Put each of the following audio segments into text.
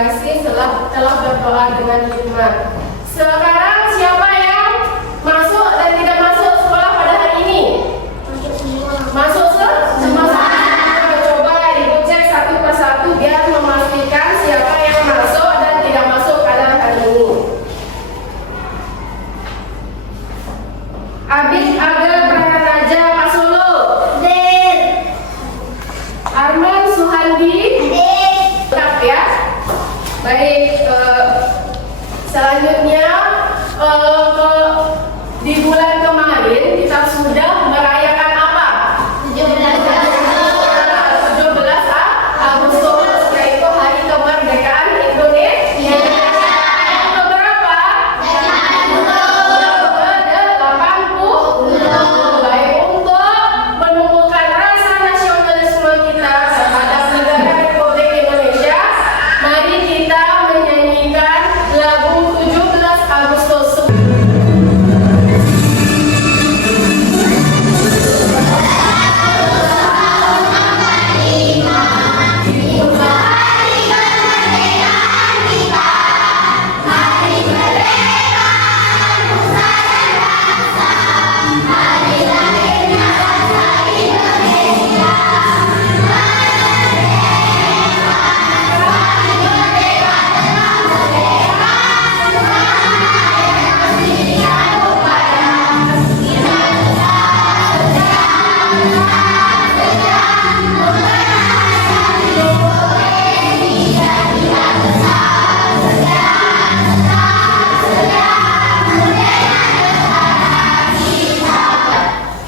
kasih telah berdoa dengan hikmat. Sekarang siapa yang masuk dan tidak masuk sekolah pada hari ini? Masuk semua. Coba Ibu cek satu persatu biar memastikan siapa yang masuk dan tidak masuk pada hari ini. Abid Aga Pranaja Pasolo. Arman Suhandi. Lengkap ya. Baik, selanjutnya di bulan kemarin kita sudah merayakan apa? 17 Agustus, yaitu Hari Kemerdekaan Indonesia. Yang berapa? Ke-80. Baik, untuk menumbuhkan rasa nasionalisme kita terhadap negara Republik Indonesia, mari kita menyanyikan lagu 17 Agustus.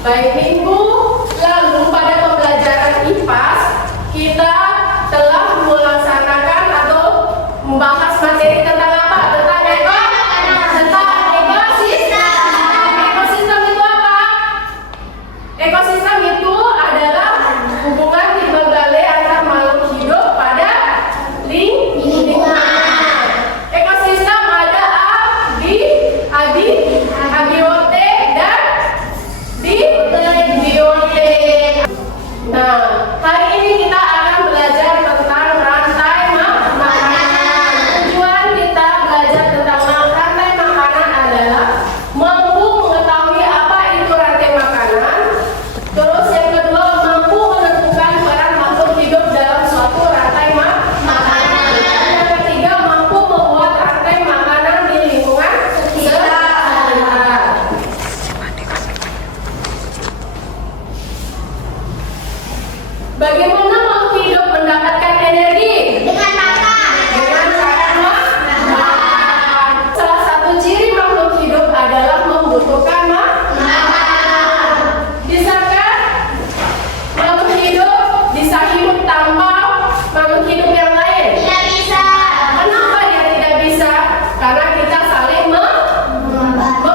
Baik, minggu lalu pada pembelajaran IPAS kita telah melaksanakan atau membahas materi tentang apa? Tentang ekosistem. Ekosistem itu apa? Ekosistem itu adalah hubungan timbal-balik antara makhluk hidup pada lingkungan. Ekosistem ada abiote dan biote. Nah, hari ini kita akan belajar tentang rantai makanan. Tujuan kita belajar tentang rantai makanan adalah mampu mengetahui apa itu rantai makanan. Terus yang kedua, mampu menentukan peran makhluk hidup dalam suatu rantai makanan. Yang ketiga, mampu membuat rantai makanan di lingkungan sekitar. Bagaimana makhluk hidup mendapatkan energi? Dengan makan. Dengan cara makan. Salah satu ciri makhluk hidup adalah membutuhkan makan. Bisakah makhluk hidup bisa hidup tanpa makhluk hidup yang lain? Tidak bisa. Kenapa dia tidak bisa? Karena kita saling membutuhkan.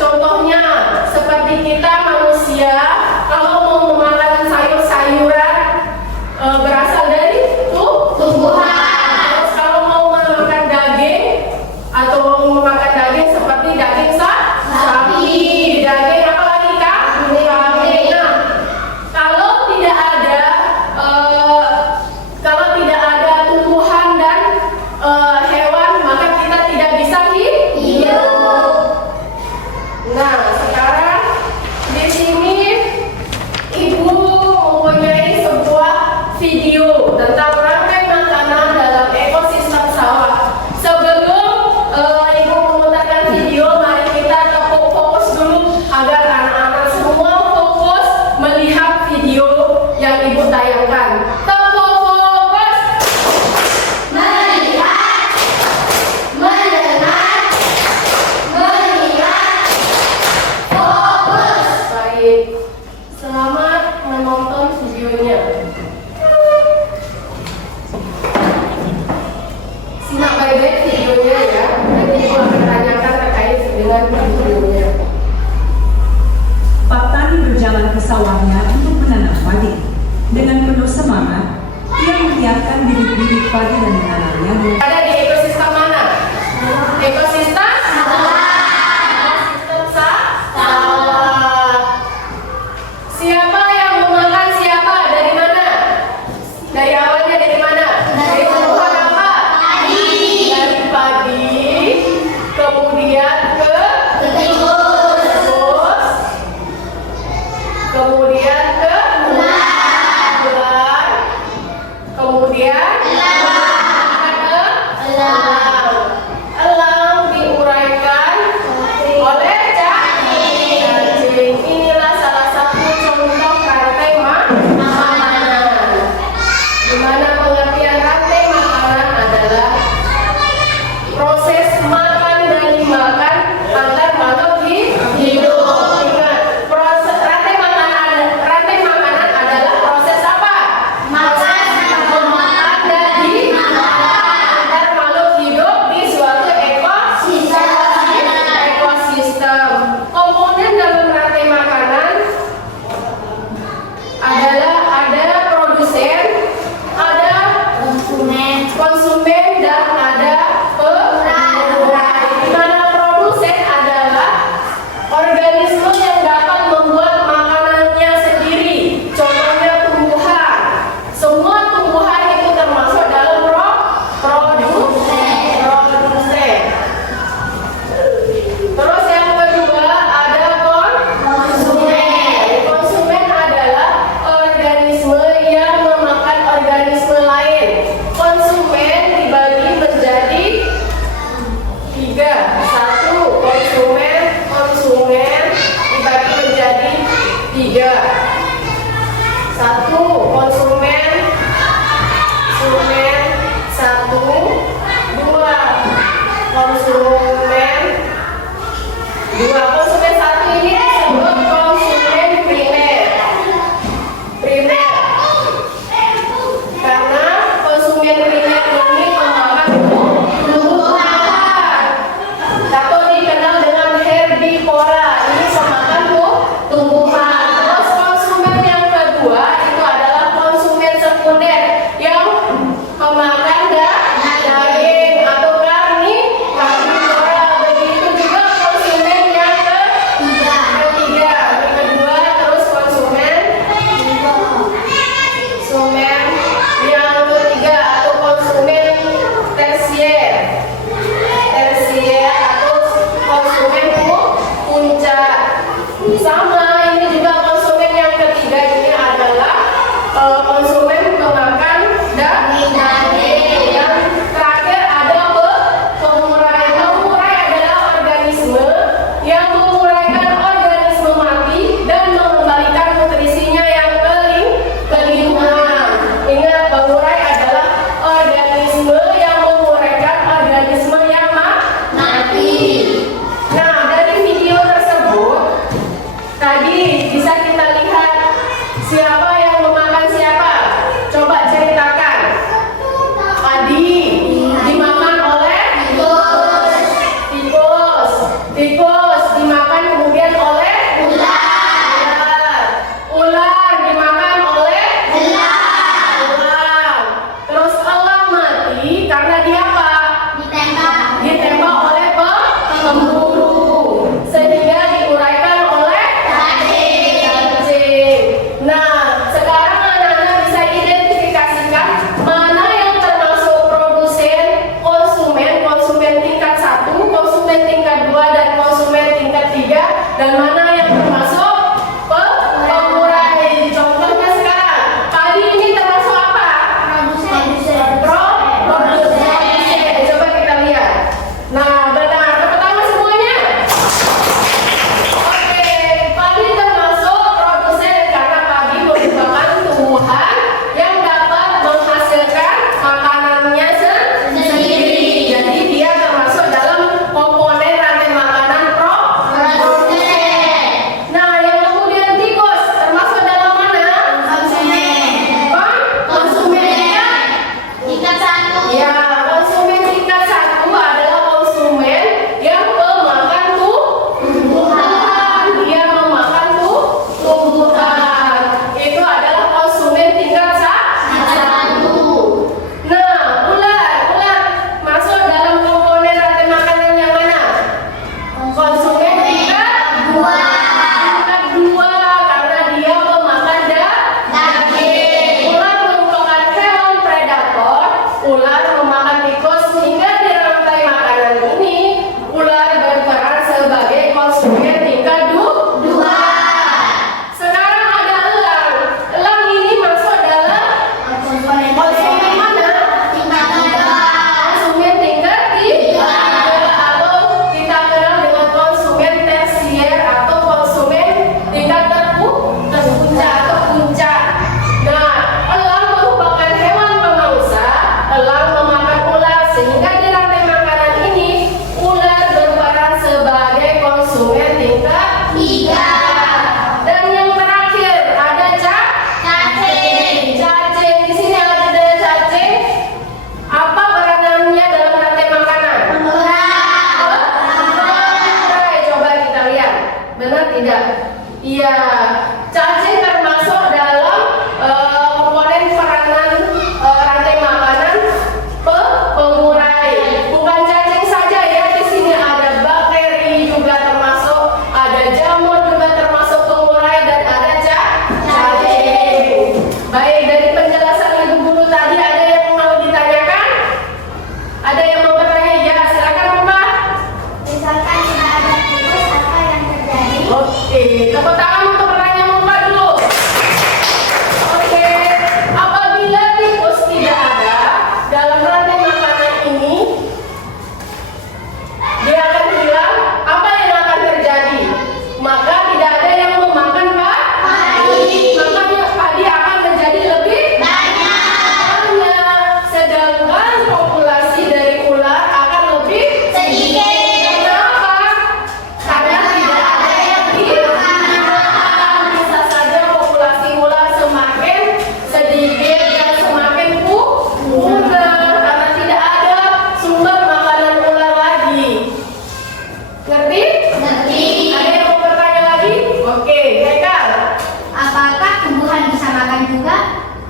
Contohnya seperti kita manusia, kalau mau memakan sayur-sayuran berasal dari tumbuhan. Terus kalau mau memakan daging atau memakan daging seperti daging sapi, daging apa lagi Kak? Kambing. Nah, kalau tidak ada tumbuhan dan hewan, maka kita tidak bisa hidup. Nah, sekarang di sini Ibu mempunyai sebuah video tentang rantai makanan dalam ekosistem sawah. Sebelum Ibu memutarkan video, mari kita tepuk fokus dulu agar anak-anak semua fokus melihat video yang Ibu tayangkan. Tepuk fokus. Melihat, mendengar, melihat, fokus. Baik. Selamat menonton videonya. Simak baik-baik videonya ya. Nanti Ibu akan tanyakan terkait dengan videonya. Pak Tani berjalan ke sawahnya untuk menanam padi. Dengan penuh semangat, ia menyiapkan bibit-bibit padi dan menanamnya. Ada di ekosistem mana? Ekosistem sawah. Ekosistem sawah. Siapa yang memakan siapa? Dari mana? Dari awalnya dari mana?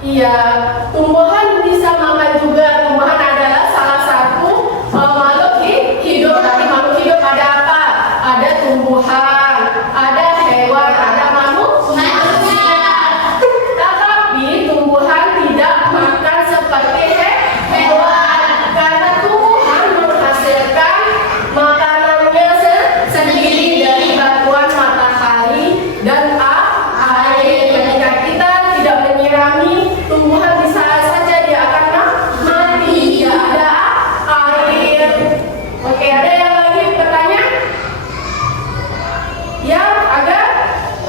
Iya, tumbuhan bisa makan juga. Tumbuhan adalah salah satu makhluk hidup. Dari makhluk hidup ada apa? Ada tumbuhan, ada hewan, ada manusia. Tetapi tumbuhan tidak makan seperti hewan, karena tumbuhan menghasilkan makanannya sendiri dari bantuan matahari dan air. Ketika kita tidak menyirami, tumbuhan bisa saja dia akan mati. Tidak ada air. Oke, ada yang lagi bertanya? Ya, agar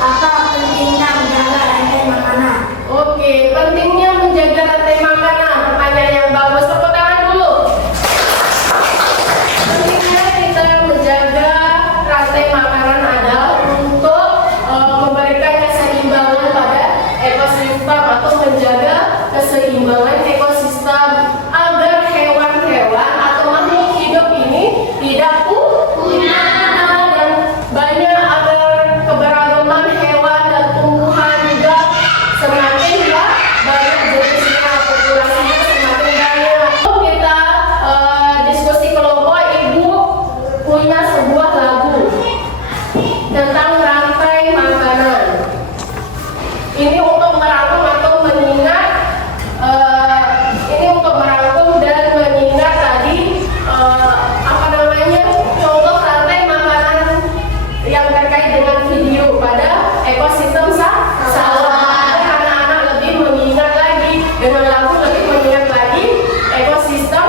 Apa pentingnya menjaga rantai makanan? oke, pentingnya menjaga rantai makanan. Pertanyaan yang bagus. Tepuk tangan dulu. Pentingnya kita menjaga rantai makanan adalah untuk memberikan keseimbangan pada ekosistem atau menjaga keseimbangan ekosistem agar hewan-hewan atau makhluk hidup ini tidak punah dan banyak, agar keberagaman hewan dan tumbuhan juga semakin banyak jenisnya, populasinya semakin banyak. Kita diskusi kelompok, ibu punya sebuah lagu tentang rantai makanan. Ini untuk merangkum atau mengingat, ini untuk merangkum dan mengingat tadi apa namanya, contoh rantai makanan yang terkait dengan video pada ekosistem sawah. Anak-anak lebih mengingat lagi dengan lagu, lebih mengingat lagi ekosistem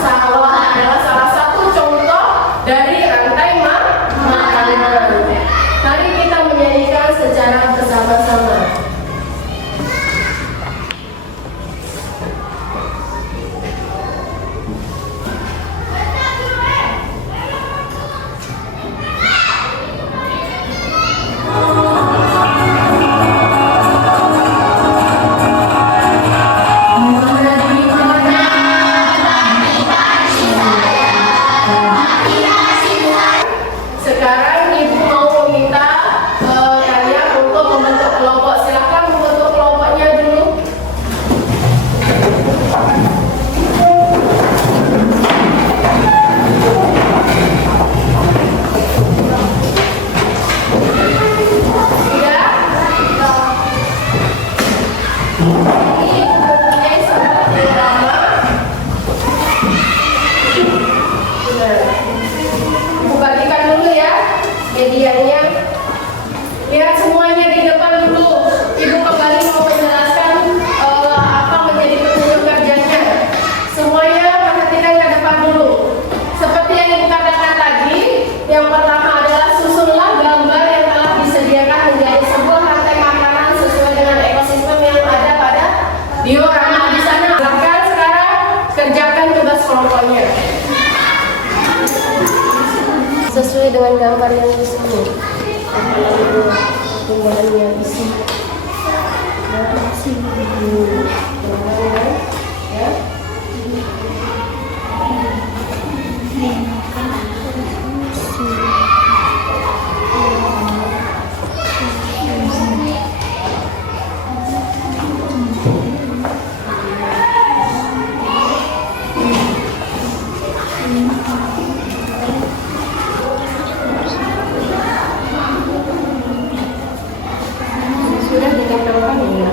sawah adalah salah satu contoh dari rantai makanan. Mari kita menyanyikan secara bersama-sama. Sekarang ibu mau meminta kalian untuk membentuk kelompok. Silakan membentuk kelompoknya dulu. Sudah? Ini bukunya seperti drama. Sudah. Ibu bagikan dulu ya medianya. Lihat semuanya di depan dulu. Ibu kembali mau menjelaskan apa menjadi petunjuk kerjanya. Semuanya perhatikan ke depan dulu. Seperti yang ibu katakan tadi, yang pertama adalah susunlah gambar yang telah disediakan menjadi sebuah rantai makanan sesuai dengan ekosistem yang ada pada diorama di sana. Silakan sekarang kerjakan tugas kelompoknya sesuai dengan gambar yang di sini. Gambarnya isi. Ya. Sudah ditempelkan ya.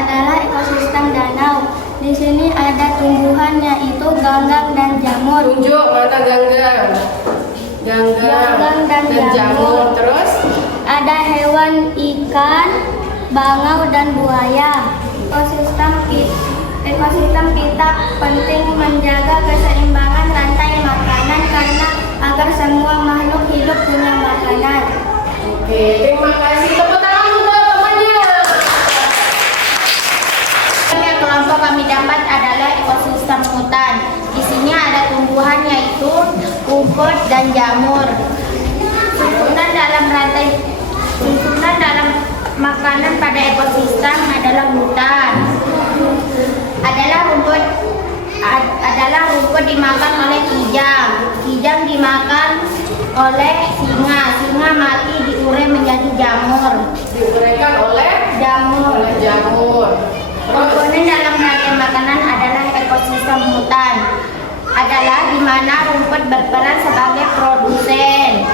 adalah ekosistem danau. Di sini ada tumbuhan yaitu ganggang dan jamur. Tunjuk mana ganggang. Ganggang dan jamur. Terus Ada hewan ikan, bangau dan buaya. Ekosistem kita penting menjaga keseimbangan rantai makanan karena agar semua makhluk hidup punya makanan. oke, terima kasih. Tepuk tangan untuk temannya. Yang kelompok kami dapat adalah ekosistem hutan. Di sini ada tumbuhan yaitu rumput dan jamur. Susunan dalam makanan pada ekosistem adalah hutan. Adalah rumput dimakan oleh kijang. Kijang dimakan oleh singa. Singa mati diurai menjadi jamur. Diuraikan oleh jamur. Komponen dalam rantai makanan adalah ekosistem hutan. Adalah di mana rumput berperan sebagai produsen,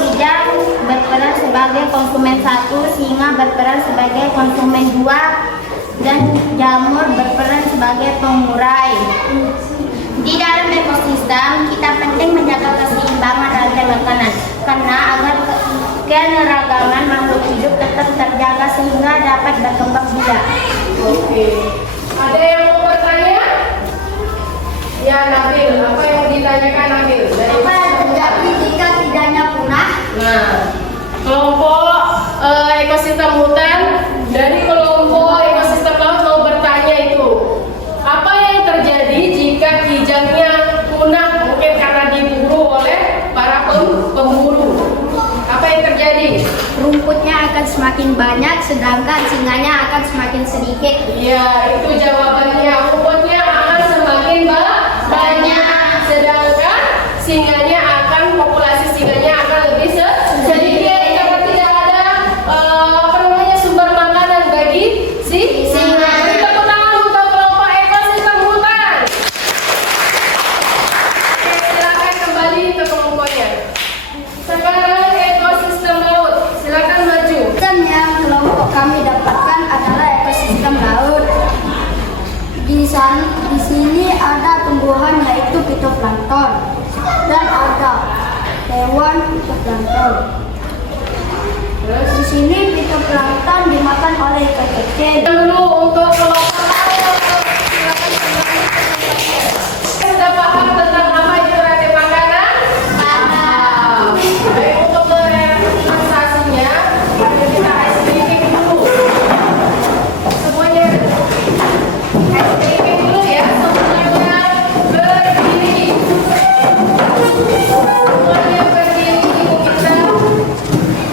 kijang berperan sebagai konsumen satu, singa berperan sebagai konsumen dua, dan jamur berperan sebagai pengurai. Di dalam ekosistem kita penting menjaga keseimbangan rantai makanan karena agar keanekaragaman makhluk hidup tetap terjaga sehingga dapat berkembang biak. Oke. Ada yang mau bertanya? Ya, Nabil. Apa yang ditanyakan Nabil? Apa yang terjadi jika tidaknya punah? Nah, kelompok ekosistem hutan dari kelompok ekosistem laut mau bertanya itu, apa yang terjadi jika kijangnya punah mungkin karena diburu oleh para pemburu? Apa yang terjadi? Rumputnya akan semakin banyak sedangkan singanya akan semakin sedikit. Iya, itu jawabannya. Rumputnya akan semakin banyak, sedangkan populasi singanya akan lebih sedikit karena tidak ada sumber makanan bagi singa. Tepuk tangan untuk kelompok ekosistem hutan. Silakan kembali ke kelompoknya. Sekarang ekosistem laut. Silakan maju. Sistem yang kelompok kami dapatkan adalah ekosistem laut. Di sini ada tumbuhan yaitu fitoplankton dan ada hewan fitoplankton. Di sini fitoplankton dimakan oleh ikan kecil. Dulu untuk kelompok laut. Silakan kembali ke kelompoknya. Sudah paham tentang apa itu rantai makanan? Paham. Baik, untuk merelaksasinya, mari kita ice breaking dulu. Semuanya ice breaking dulu ya. Semuanya berdiri. Semuanya berdiri.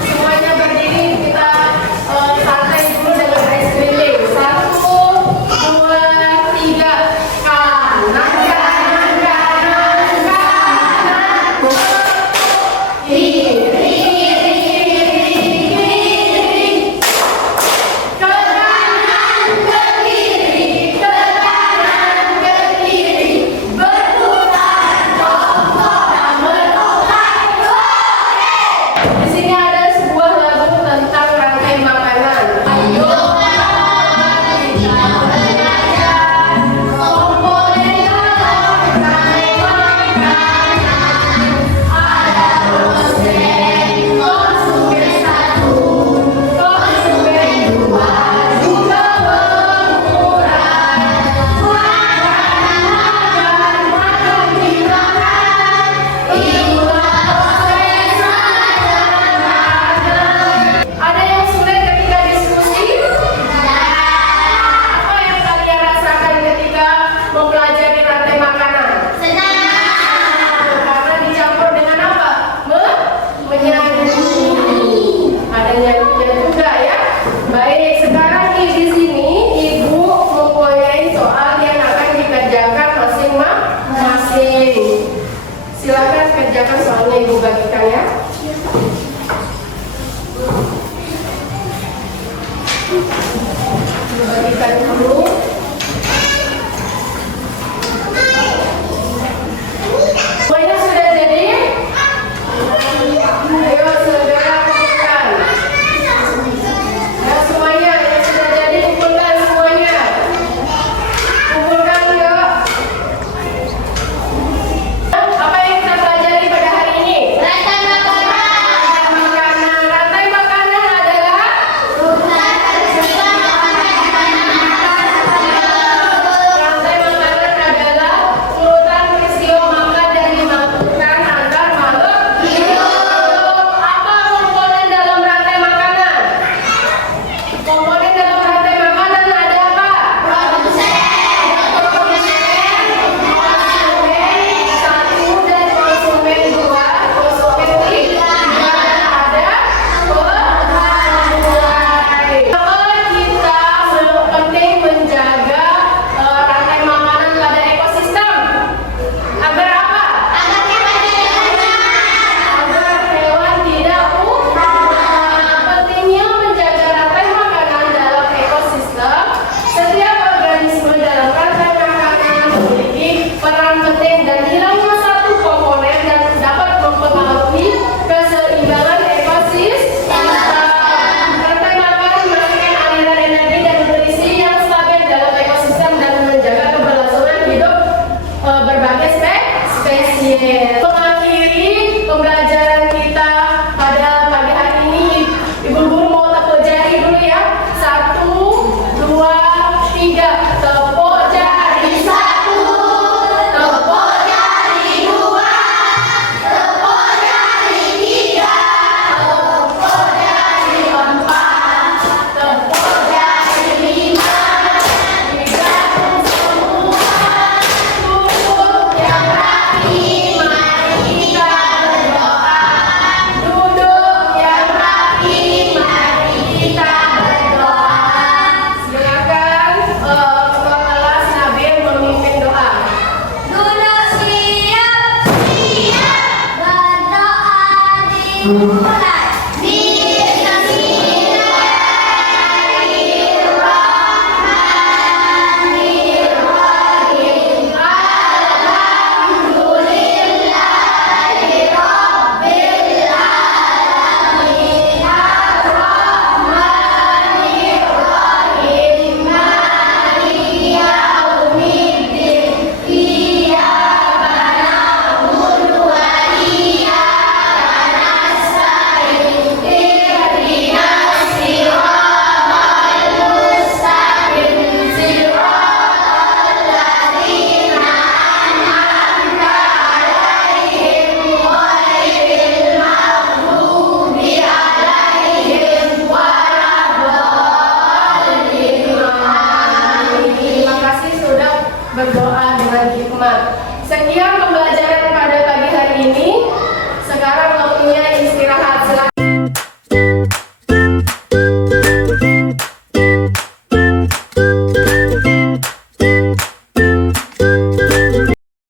Semuanya berdiri. Kita santai dulu dengan ice breaking. 1, 2, 3. Kanan, kanan, kanan, kanan. Kiri, kiri, kiri. Ke kanan, ke kiri, ke kanan, ke kiri. Berputar, jongkok, dan berputar, sore. Di sini ada sebuah lagu tentang rantai makanan. Ayo kita belajar komponen dalam rantai makanan. Ada proses konsumen satu, konsumen dua, juga pengurai. Makanan agar makan dimakan. Itulah proses rantai makanan. Ada yang sulit ketika diskusi? Apa yang kalian rasakan ketika mempelajari rantai makanan? Karena dicampur dengan apa? Menyanyi. Ada nyanyinya juga ya. Baik, sekarang di sini Ibu mempunyai soal yang akan dikerjakan masing-masing. Silakan kerjakan soalnya Ibu bagikan ya. Bagikan dulu. Semuanya sudah jadi? Ayo segera kumpulkan. Ya semuanya yang sudah jadi kumpulkan semuanya.